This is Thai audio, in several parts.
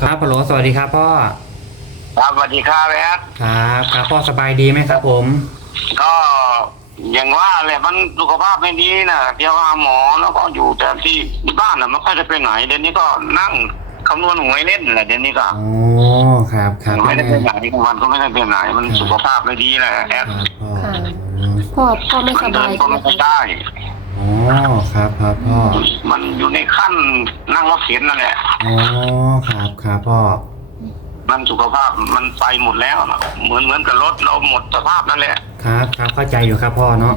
ครับฮัลโหลสวัสดีครับพ่อครับสวัสดีครับแอดครับครับพ่อสบายดีไหมครับผม ก็อย่างว่าแหละมันสุขภาพไม่ดีนะเที่ยวหาหมอแล้วก็อยู่แต่ที่ที่บ้านน่ะไม่ค่อยจะไปไหนเดี๋ยวนี้ก็นั่งคำนวณหวยเล่นแหละเดี๋ยวนี้ก็โอ้ครับครับไม่ได้ไปไหนมันก็ไม่ได้ไปไหนมันสุขภาพไม่ดีแหละแอคดรับพ่อค่ะอืมพ่อพ่อไม่มัสนเดิบานยก็ใช่ไหมไม่คะได้ อ๋อครับครับพ่อมันอยู่ในขั้นนั่งรถเข็นนั่นแหละอ๋อครับครับพ่อมันสุขภาพมันไปหมดแล้วนะเหมือนเหมือนกับรถเราหมดสภาพนั่นแหละครับครับเข้าใจอยู่ครับพ่อเนาะ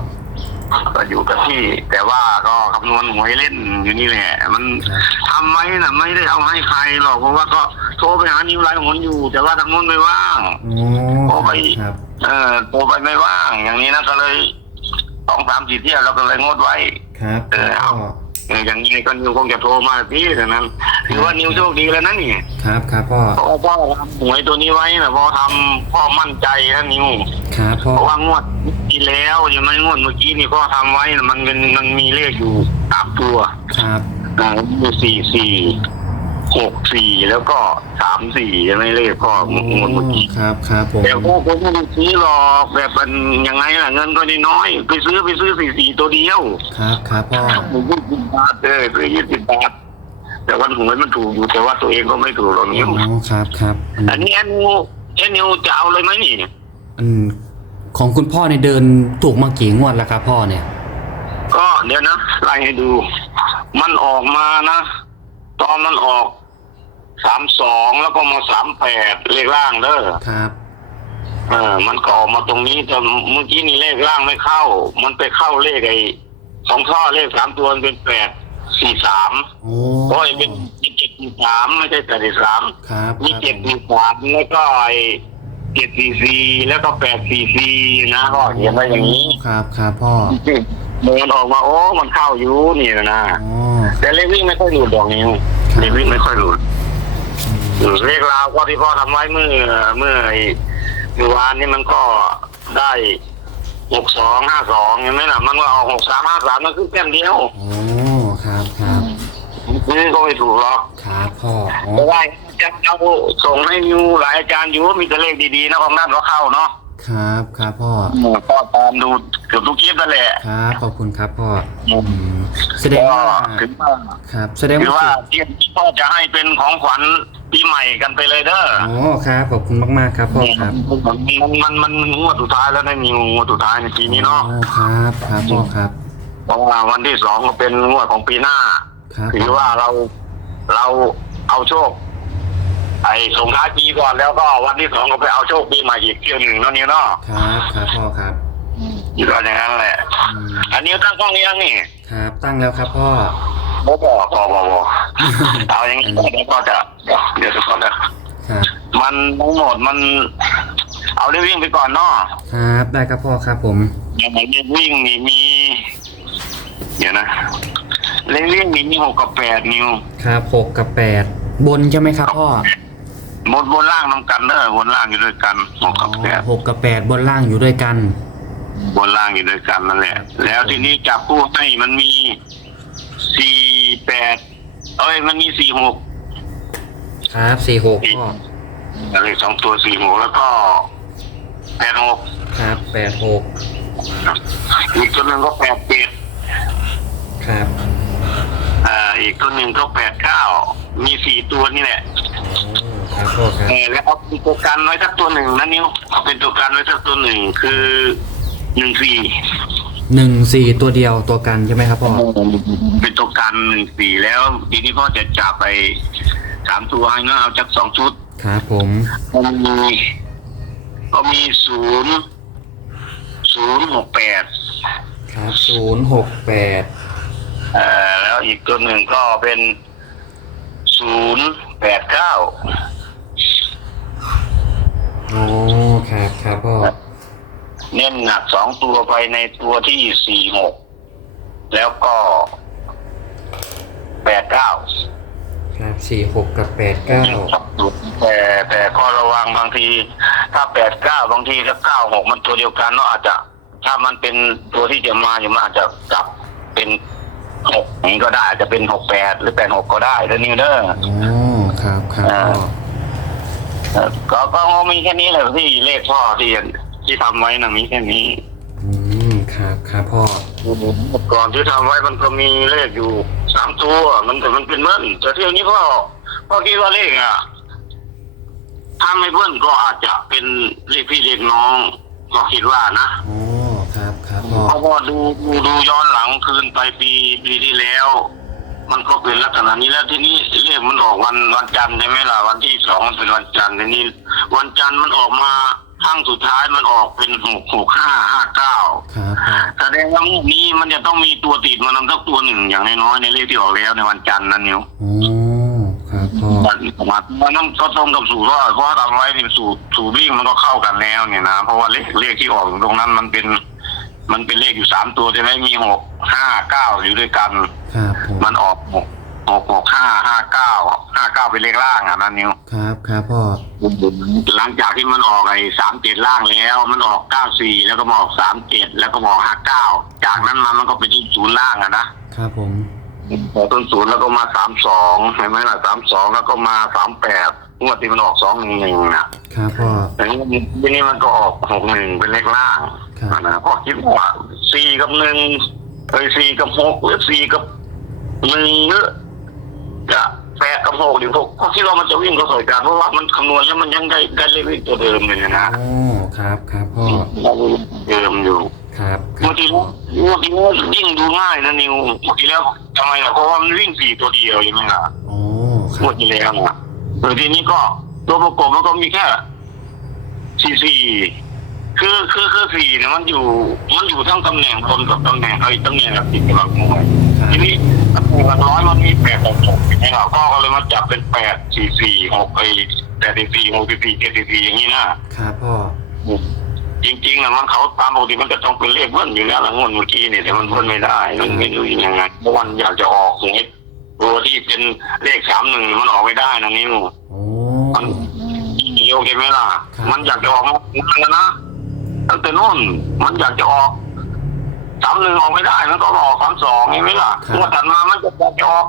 ก็อยู่กับที่ แต่ว่าก็คำนวณหวยเล่นอยู่นี่แหละ มันครับทำไว้น่ะไม่ได้เอาให้ใครหรอกเพราะว่าก็โทรไปหานิวไลน์หนอยู่ แต่ว่าทางนู้นไม่ว่างโอ้โอ้ไปครับเออโทรไปไม่ว่าง อย่างนี้นะก็เลย สองสามสี่เที่ยวเราก็เลยงดไว้ ครับเออเอาพ่อเอออย่างนี้ก็นิวคงจะโทรมาพี่แต่นั้นถือว่านิวโชคดีแล้วนะนี่ครับครับพ่อเพราะว่าพ่อทำหวยตัวนี้ไว้นะพอทำพ่อมั่นใจนะนิวครับพ่อเพราะว่างวดที่แล้วยังไม่งวดเมื่อกี้นี่พ่อทำไว้นะมันเป็นมันมีเลขอยู่สามตัวครับอ่ามีสี่สี่ หกสี่แล้วก็สามสี่ใช่ไหมเลขพ่องวดเมื่อกี้ครับครับผมแต่พ่อคงไม่ได้ซื้อหรอกแบบมันยังไงล่ะเงินก็ได้น้อยไปซื้อไปซื้อสี่สี่ตัวเดียวครับครับพ่อยี่สิบบาทเออซื้อยี่สิบบาทแต่วันหวยมันถูกอยู่แต่ว่าตัวเองก็ไม่ถูกหรอกนิ้วอ๋อครับครับอืมอันนี้แอนนิวแอนนิวจะเอาเลยไหมนี่อืมของคุณพ่อเนี่ยเดินถูกมากี่งวดแล้วครับพ่อเนี่ย ก็เดี๋ยวนะไล่ให้ดู มันออกมานะ ตอนมันออกสามสองแล้วก็มาสามแปดเลขล่างเด้อครับเออ มันก็ออกมาตรงนี้แต่เมื่อกี้นี่เลขล่างไม่เข้า มันไปเข้าเลขไอ้สองท่อเลขสามตัวมันเป็นแปดสี่สามโอ้โอ้ยเป็นเจ็ดสี่สามไม่ใช่แปดสี่สามครับมีครับเจ็ดสี่สามแล้วก็ไอ้เจ็ดสี่สี่แล้วก็แปดสี่สี่นะก็เขียนไว้อย่างนี้ ครับครับพ่อเดินออกมาโอ้ มันเข้าอยู่นี่นะอ๋อ แต่เลขวิ่งไม่ค่อยหลุดดอกนิ้วครับเลขวิ่งไม่ค่อยหลุดเลขราวก็ที่พ่อทำไว้เมื่อเมื่อไอ้เมื่อวานนี่มันก็ได้หกสองห้าสองเห็นไหมล่ะมันก็ออกหกสามห้าสามมันคือแค่มเดียวโอ้ครับครับนี่ก็ไม่ถูกหรอกครับพ่ออ๋อแต่ว่าจะเอาส่งให้นิวหลายอาจารย์อยู่มีแต่เลขดีๆนะของนั่นก็เข้าเนาะครับครับพ่อก็ตามดูเกือบทุกคลิปนั่นแหละครับขอบคุณครับพ่ออืม แสดงก็ว่าถึงว่าครับ แสดงถือว่าว่าเที่ยงที่พ่อจะให้เป็นของขวัญปีใหม่กันไปเลยเด้ออ๋อครับขอบคุณมากๆครับพ่อครับมันมันมันมันงวดสุดท้ายแล้วนะนิวงวดสุดท้ายในปีนี้เนาะอ๋อครับครับพ่อครับเพราะว่าวันที่สองก็เป็นงวดของปีหน้า ครับถือว่าเราเราเอาโชค ไอ้ส่งท้ายปีก่อนแล้วก็วันที่สองก็ไปเอาโชคปีใหม่อีกเที่ยวหนึ่งเนาะนิวเนาะครับครับพ่อครับอยู่ กันอย่างนั้นแหละ อืมอันนี้ตั้งกล้องหรือยังนี่ครับตั้งแล้วครับพ่อบบอกบอกบอกบอกเอาอย่างนี้เดี๋ยวก็จะเดี๋ยวเดี๋ยวก่อนนะครับ มันทั้งหมดมัน เอาเรื่องวิ่งไปก่อนเนาะครับได้ครับพ่อครับผม อย่างเรื่องวิ่งนี่มี เดี๋ยวนะเรื่องวิ่งนี่มีหกกับแปดนิ้ว ครับหกกับแปดบนใช่ไหมครับพ่อ บนบนล่างน้ำกันเนอะบนล่างอยู่ด้วยกันหกกับแปดหกกับแปดบนล่างอยู่ด้วยกัน บนล่างอยู่ด้วยกันนั่นแหละ แล้วทีนี้จับคู่ให้มันมีสี่แปดเอ้ยมันมีสี่หกครับสี่หกพ่ออะไรสองตัวสี่หกแล้วก็แปดหกครับแปดหกอีกตัวหนึ่งก็แปดเจ็ดครับ อ่า อีกตัวหนึ่งก็แปดเก้ามีสี่ตัวนี่แหละโอ้ครับพ่อครับเออแล้วเอาเป็นตัวกันไว้สักตัวหนึ่งนะนิวเอาเป็นตัวกันไว้สักตัวหนึ่งคือ หนึ่งสี่หนึ่งสี่ตัวเดียวตัวกันใช่ไหมครับพ่อเป็นตัวกันหนึ่งสี่แล้ว ทีนี้พ่อจะจับไปสามตัวให้นะเอาจากสองชุดครับผมก็มีก็มีศูนย์ศูนย์หกแปดครับศูนย์หกแปดเอ่อแล้วอีกตัวหนึ่งก็เป็นศูนย์แปดเก้า โอ้ครับครับพ่อ เน้นหนักสองตัวไปในตัวที่สี่หกแล้วก็แปดเก้าครับสี่หกกับแปดเก้าแต่แต่ก็ระวังบางที ถ้าแปดเก้าบางทีถ้าเก้าหกมันตัวเดียวกันเนาะอาจจะ ถ้ามันเป็นตัวที่จะมาอยู่มันอาจจะกลับเป็นหกนี้ก็ได้อาจจะเป็นหกแปดหรือแปดหกก็ได้แล้วนี่เด้อโอ้ครับครับพ่อเอ่อก็ก็มีแค่นี้แหละที่เลขพ่อที่ ที่ทำไว้นะมีแค่นี้อืมครับครับพ่อก่อนที่ทำไว้มันก็มีเลขอยู่สามตัว มันแต่มันเป็นเบิ้ลแต่เที่ยวนี้พ่อพ่อคิดว่าเลขอะถ้าไม่เบิ้ลก็อาจจะเป็นเลขพี่เลขน้องก็คิดว่านะอ๋อครับครับพ่อเพราะว่าดูดูดูย้อนหลังคืนไปปีปีที่แล้ว มันก็เป็นลักษณะนี้แล้วที่นี่เลขมันออกวันวันจันทร์ใช่ไหมล่ะวันที่สองมันเป็นวันจันทร์ทีนี้ วันจันทร์มันออกมาค รั้งสุดท้ายมันออกเป็นหกหกห้าห้าเก้าครับพ่อแสดงว่างวดนี้มันจะต้องมีตัวติดมานำสักตัวหนึ่งอย่างน้อยๆในเลขที่ออกแล้วในวันจันทร์นั่นนิวอ๋อครับพ่อวันออกมามันต้องก็ตรงกับสูตรว่าเพราะว่าทำไว้เป็นสูตรสูตรวิ่งมันก็เข้ากันแล้วเนี่ยนะเพราะว่าเลขเลขที่ออกตรงนั้นมันเป็น มันเป็นเลขอยู่สามตัวใช่ไหมมีหกห้าเก้าอยู่ด้วยกันครับผมมันออกหกหกหกห้าห้าเก้าห้าเก้าเป็นเลขล่างอะนั่นนิวครับครับพ่อ หลังจากที่มันออกไอ้สามเจ็ดล่างแล้ว มันออกเก้าสี่แล้วก็มาออกสามเจ็ดแล้วก็มาออกห้าเก้าจากนั้นมามันก็เป็นศูนย์ล่างอะนะครับผมต้นศูนย์แล้วก็มาสามสองเห็นไหมล่ะสามสองแล้วก็มาสามแปดงวดที่มันออกสองหนึ่งหนึ่งนะครับพ่อแต่นี่ทีนี้มันก็ออกหกหนึ่งเป็นเลขล่างครับนะก็คิดว่าสี่กับหนึ่งเอ้ยสี่กับหกหรือสี่กับหนึ่งหรือจะ แปดกับหกหรือหกก็คิดว่ามันจะวิ่งก็สวยกันเพราะว่ามันคำนวณแล้วมันยังได้ได้เลขวิ่งตัวเดิมเลยนะอ๋อครับครับพ่อเดิมอยู่ครับครัเมื่บอกี้เมื่อกี้วิ่งดูง่ายนะนิวเมื่อกี้แล้วทำไมล่ะเพราะว่ามันวิ่งสี่ตัวเดียวใช่ไหมล่ะอ๋อคเมื่รัอบกี้แล้วนะเออทีนี้ก็ตัวประกบมันก็มีแค่สี่สี่คือคือคือสี่เนี่ยมันอยู่ มันอยู่ทั้งตำแหน่งบนกับตำแหน่งไอ้ยตำแหน่งกับติดกับหลักหน่วยครับ ทีนี้ตำแหน่งหลักร้อยมันมีแปดหกหกใช่ไหมล่ะพ่อก็เลยมาจับเป็นแปดสี่สี่หกไอ้แปดสี่สี่หกสี่สี่เจ็ดสี่สี่อย่างนี้นะครับพ่อจริงๆนะมันเขาตามปกติมันจะต้องเป็นเลขเบิ้ลอยู่แล้วละงวดเมื่อกี้เนี่ยแต่มันเบิ้ลไม่ได้มันไม่รู้ยังไงเพราะวันอยากจะออกอย่างนี้ตัวที่เป็นเลขสามหนึ่งมันออกไม่ได้นะนิวโอ้มันมีโอเคไหมล่ะครับมันอยากจะออกมานานแล้วนะตั้งแต่นู่นมันอยากจะออก สามหนึ่งออกไม่ได้มันก็มาออกสามสองเห็นไหมล่ะงวดถัดมามันจะอยากจะออก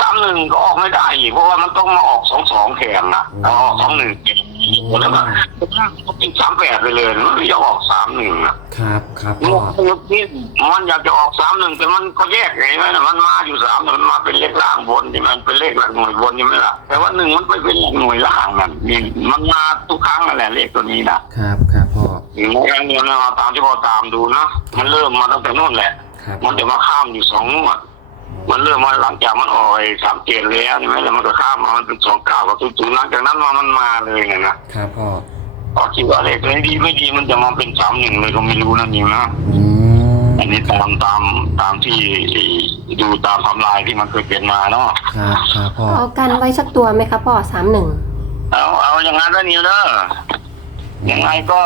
สามหนึ่งก็ออกไม่ได้อีกเพราะว่ามันต้องมาออกสองสองแทนนะเอาออกสองหนึ่งแล้วก็เป็นสามแปดไปเลยมันไม่ยอมออกสามหนึ่งอะครับครับมันพ่อมันอยากจะออกสามหนึ่งแต่มันก็แยกไงไหมล่ะมันมาอยู่สามมันมาเป็นเลขล่างบนที่มันเป็นเลขหลักหน่วยบนใช่ไหมล่ะแต่ว่าหนึ่งมันไปเป็นหลักหน่วยล่างนั่นนี่มันมาทุกครั้งนั่นแหละเลขตัวนี้นะครับครับพ่ อครั้งเดียวนะตามที่พอตามดูนะมันเริ่มมาตั้งแต่นู่นแหละ ครับมันจะมาข้ามอยู่สองงวดมันเริ่มมาหลังจากมันออกไอ้สามเจ็ดแล้วใช่ไหมแล้วมันก็ข้ามมามันเป็นสองเก้ากับศูนย์หลังจากนั้นมามันมาเลยไงนะครับพ่อพอคิดว่าเลขนี้ดีไม่ดีมันจะมาเป็นสามหนึ่งเลยก็ไม่รู้นะนิวนะอืมอันนี้ตามตามตามที่ดูตามไทำลายที่มันเคยเป็นมาเนาะครับครับพ่อเอากันไว้สักตัวไหมคะพ่อสามหนึ่งเอาเอาอย่างนั้นแล้วนิวเด้อ ยังไงก็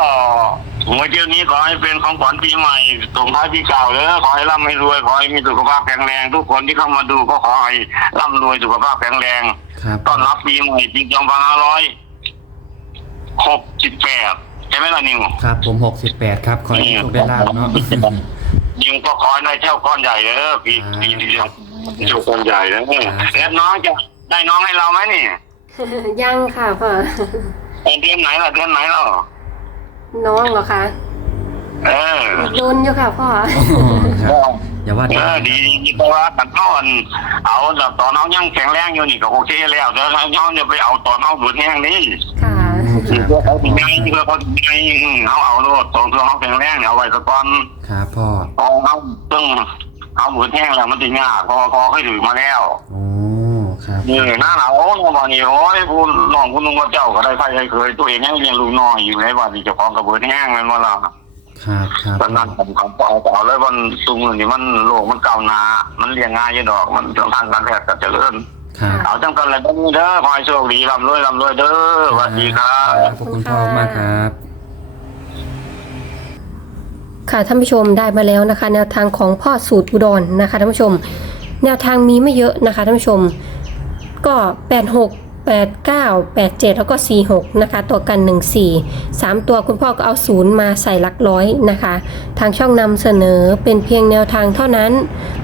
หวยเที่ยวนี้ขอให้เป็นของขวัญปีใหม่ส่งท้ายปีเก่าเด้อขอให้ร่ำให้รวยขอให้มีสุขภาพแข็งแรง ทุกคนที่เข้ามาดูก็ขอให้ร่ำรวยสุขภาพแข็งแรงครับต้อนรับปีใหม่ปีสองพันห้าร้อยหกสิบแปดใช่ไหมล่ะนิวครับ ผมหกสิบแปดครับขอให้โชคได้ลาบเนาะยิงก็ขอให้ได้เท่าก้อนใหญ่เด้อปีอ่าปีที่แล้วเท่าก้อนใหญ่เด้อแล้วน้องจะได้น้องให้เราไหมนี่ยังค่ะพ่อเป็นเดือนไหนล่ะเดือนไหนล่ะ น้องเหรอคะเออโดนอยู่ค่ะพ่ออ๋อครับอย่าว่าเอแต่อดีดีเพราะว่าตัดน้อนเอาแต่ตอนน้องยังแข็งแรงอยู่นี่ก็โอเคแล้วแต่ถ้าน้องจะไปเอาตอนน้องเบิดแห้งนี่ค่ะ ครับเพื่อเขาถึงไงเพื่อเขาถึงไงเขาเอาโลดตอนตัวน้องแข็งแรงเนี่ยเอาไว้สักตอนครับพ่อพอเขาต้องเอาเบิดแห้งแล้วมันจะยากพอพอเคยถือมาแล้ว โอ้ ครับนี่หน้าหนาวโอ้ยวันนี้โอ้ยพูดน้องคุณลุงว่าเจ้าก็ได้ไฟได้เคย ตัวเองยังเลี้ยงลูกน้อยอยู่ในวันที่เจ้าของกระเบิดแห้งเลยมาละครับครับตอนนั้นผมเขาเอาต่อเลยวันตุงนี่มันโลกมันเก่านา มันเลี้ยงง่ายอยี่ดอก มันทางการแพทย์ก็เจริญครับเอาจังกันเลยเด้อเด้อขอให้โชคดีร่ำรวยร่ำรวยเด้อสวัสดีครับขอบคุณพ่อมากครับค่ะท่านผู้ชมได้มาแล้วนะคะ แนวทางของพ่อสูตรอุดรนะคะท่านผู้ชม แนวทางมีไม่เยอะนะคะท่านผู้ชม ก็ 86 89 87 แล้วก็ 46 นะคะ ตัวกัน 14 3 ตัวคุณพ่อก็เอาศูนย์มาใส่หลักร้อยนะคะ ทางช่องนำเสนอเป็นเพียงแนวทางเท่านั้น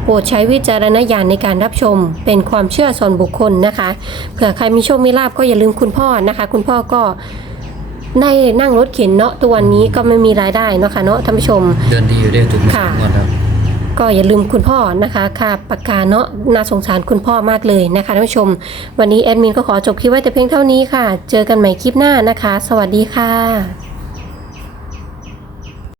โปรดใช้วิจารณญาณในการรับชม เป็นความเชื่อส่วนบุคคลนะคะ เผื่อใครมีโชคมีลาบก็อย่าลืมคุณพ่อนะคะ คุณพ่อก็ได้นั่งรถเข็นเนาะตัววันนี้ก็ไม่มีรายได้เนาะค่ะเนาะท่านผู้ชม เดินดีอยู่ได้ถูกมาค่ะงวดแล้ว ก็อย่าลืมคุณพ่อนะคะค่ะปากกาเนาะน่าสงสารคุณพ่อมากเลยนะคะท่านผู้ชม วันนี้แอดมินก็ขอจบคลิปไว้แต่เพียงเท่านี้ค่ะ เจอกันใหม่คลิปหน้านะคะ สวัสดีค่ะ